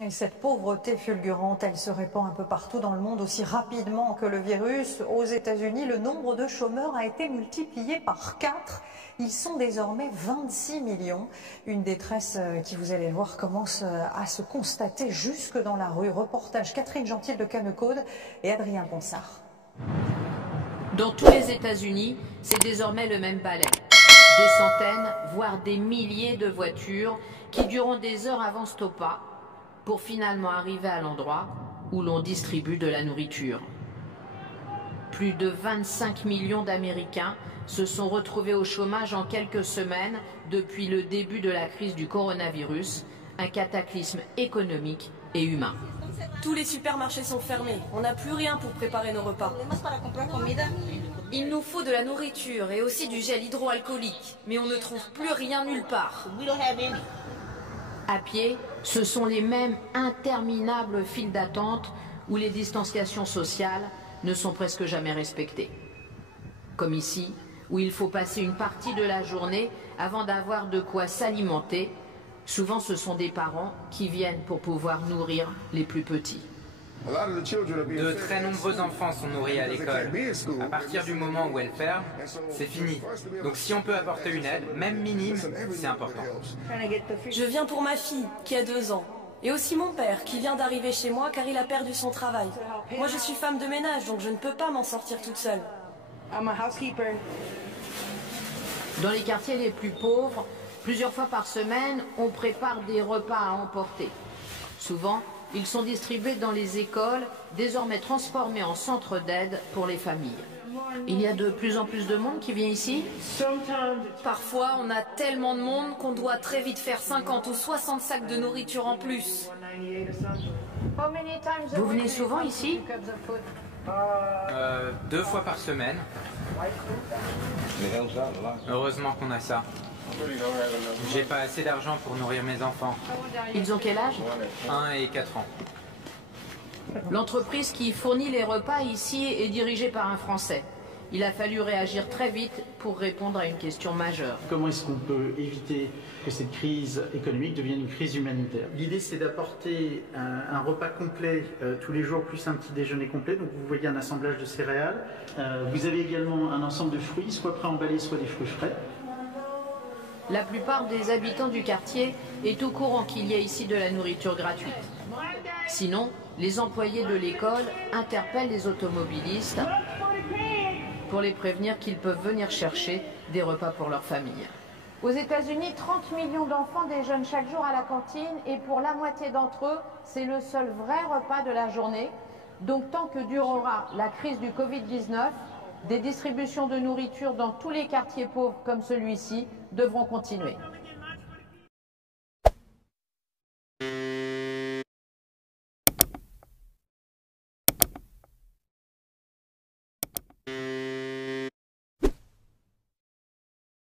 Et cette pauvreté fulgurante, elle se répand un peu partout dans le monde aussi rapidement que le virus. Aux États-Unis, le nombre de chômeurs a été multiplié par 4. Ils sont désormais 26 millions. Une détresse qui, vous allez le voir, commence à se constater jusque dans la rue. Reportage Catherine Gentil de Cannecaude et Adrien Ponsard. Dans tous les États-Unis, c'est désormais le même balai. Des centaines, voire des milliers de voitures qui durant des heures avancent au pas pour finalement arriver à l'endroit où l'on distribue de la nourriture. Plus de 25 millions d'Américains se sont retrouvés au chômage en quelques semaines depuis le début de la crise du coronavirus, un cataclysme économique et humain. Tous les supermarchés sont fermés, on n'a plus rien pour préparer nos repas. Il nous faut de la nourriture et aussi du gel hydroalcoolique, mais on ne trouve plus rien nulle part. À pied, ce sont les mêmes interminables files d'attente où les distanciations sociales ne sont presque jamais respectées. Comme ici, où il faut passer une partie de la journée avant d'avoir de quoi s'alimenter. Souvent, ce sont des parents qui viennent pour pouvoir nourrir les plus petits. De très nombreux enfants sont nourris à l'école. À partir du moment où elle ferme, c'est fini. Donc si on peut apporter une aide, même minime, c'est important. Je viens pour ma fille, qui a 2 ans. Et aussi mon père, qui vient d'arriver chez moi car il a perdu son travail. Moi, je suis femme de ménage, donc je ne peux pas m'en sortir toute seule. Dans les quartiers les plus pauvres, plusieurs fois par semaine, on prépare des repas à emporter. Souvent, ils sont distribués dans les écoles, désormais transformés en centres d'aide pour les familles. Il y a de plus en plus de monde qui vient ici. Parfois, on a tellement de monde qu'on doit très vite faire 50 ou 60 sacs de nourriture en plus. Vous venez souvent ici? 2 fois par semaine. Heureusement qu'on a ça. J'ai pas assez d'argent pour nourrir mes enfants. Ils ont quel âge? 1 et 4 ans. L'entreprise qui fournit les repas ici est dirigée par un Français. Il a fallu réagir très vite pour répondre à une question majeure. Comment est-ce qu'on peut éviter que cette crise économique devienne une crise humanitaire? L'idée, c'est d'apporter un repas complet tous les jours, plus un petit déjeuner complet. Donc vous voyez un assemblage de céréales. Vous avez également un ensemble de fruits, soit préemballés, soit des fruits frais. La plupart des habitants du quartier est au courant qu'il y a ici de la nourriture gratuite. Sinon, les employés de l'école interpellent les automobilistes pour les prévenir qu'ils peuvent venir chercher des repas pour leur famille. Aux États-Unis, 30 millions d'enfants déjeunent chaque jour à la cantine et pour la moitié d'entre eux, c'est le seul vrai repas de la journée. Donc tant que durera la crise du Covid-19, des distributions de nourriture dans tous les quartiers pauvres comme celui-ci devront continuer.